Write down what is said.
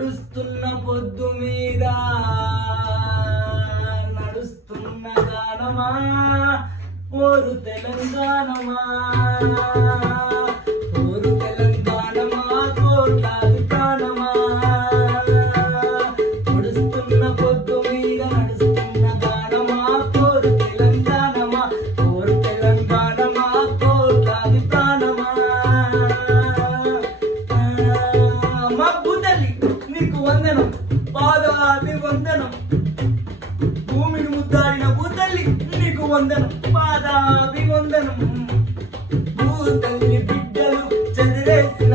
పొడుస్తున్న పొద్దు మీద నడుస్తున్న గానమా ఓరు తెలంగాణమా ఓరు తెలంగాణమా కోట్లాది ప్రాణమా పొడుస్తున్న పొద్దు మీద నడుస్తున్న గానమా ఓరు తెలంగాణమా ఓరు తెలంగాణమా కోట్లాది ప్రాణమా మా భూతల్లి నీకు వందనం పాదాభివందనం భూమిని ముద్దాడిన భూతల్లి నీకు వందనం పాదాభివందనం భూతల్లి బిడ్డలు చదివేసిన